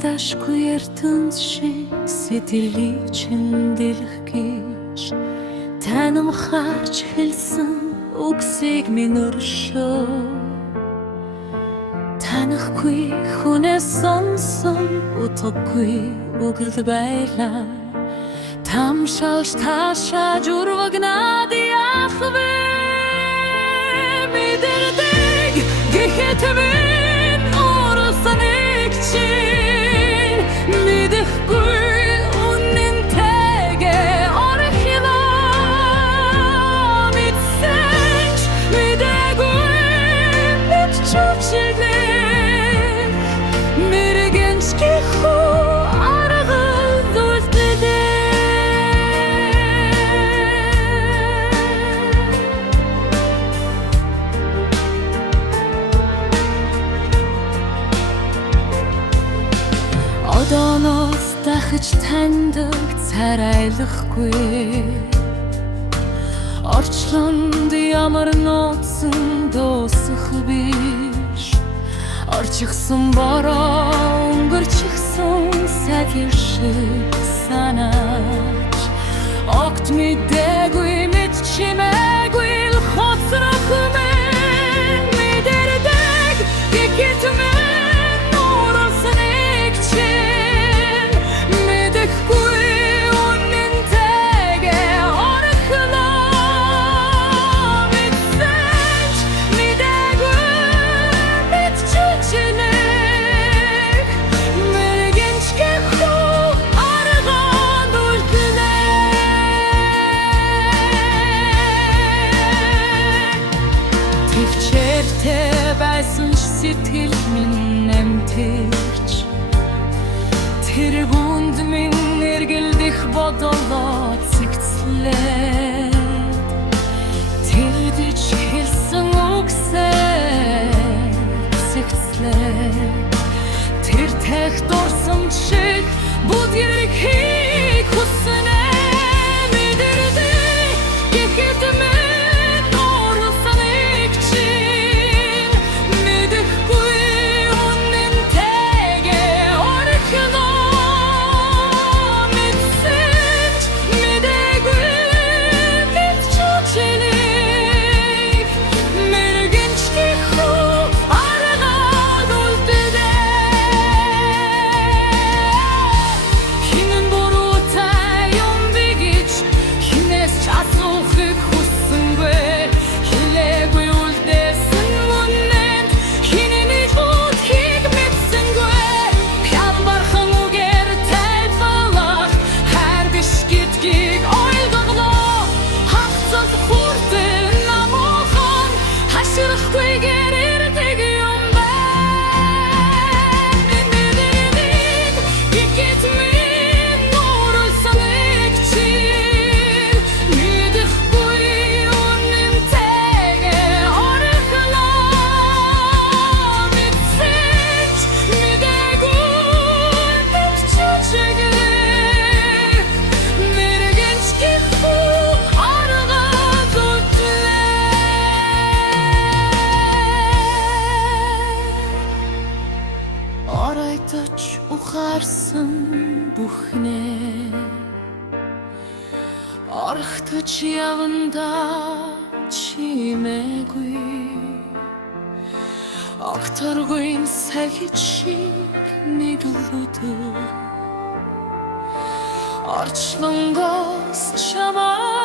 Дашгүй ертөнц шиг сэтгэлийг чимдэлэх гэж танам харж хэлсэн үгсийг минь өршөө. Танихгүй хүнээс сонсон утгагүй үгэл байлаа. Тамшаалж таашааж урвагнаад яах вэ? Мэдэрдэг гэхэд минь оролцоныг чинь мэдэхгүй үнэнтэйгээ орхилоо. Мэдсэнч мэдээгүй мэдчилээ. Мэрэгэнчки хүү аргал үлдээ. Одооноос дахиж таньдаг царайлахгүй. Орчлонд ямар нууцсан дуусах биш. Орчихсон бороо өнгөрчихсөн сахил шиг санаач. Огт мэдээгүй мэд чимээгүй л хоцрох мэн. Мэдэрдэг гэхэд мэн оролцоныг чинь мэдэхгүй үнэнтэйгээ орхилоо. Мэдсэнч мэдээгүй мэдчилээ. Мэрэгэнчки хүү аргал үлдээ. Төвчээртэй байсан ч сэтгэл минь нэмтэрч. Тэр хүнд минь эргэлдэх бодолоо цэгцлээд. Тэрдэж хэлсэн үгсээ цэгцлээд. Тэр тех дурсан шиг бүдгэрхийг хүснэ. Мэдэрдэг гэхэд минь оролцоныг чинь мэдэхгүй үнэнтэйгээ орхилоо. Мэдсэнч мэдээгүй мэдчилээ. Мэрэгэнчки хүү аргал үлдээ. Хинэн буруутай юм бэ гэж хинээс ч асуухыг хүссэнгүй. Хэлээгүй үлдээсэн үнэнд хинэний бүдхийг мэдсэнгүй. Хялбархан үгээр тайлбарлах хайр биш гэдгийг ойлголоо. Хагцад хүртэл намуухан хаширахгүйгээр ирдэг юм байна. Мэдэрдэг гэхэд минь оролцоныг чинь мэдэхгүй үнэнтэйгээ орхилоо. Мэдсэнч мэдээгүй мэдчилээ. Мэрэгэнчки хүү аргал үлдээ. Оройдож ухаарсан бүхнээ орхтож явандаа чимээгүй. Огторгүй сахид шиг нэг өдөр орчлонгоос чамаа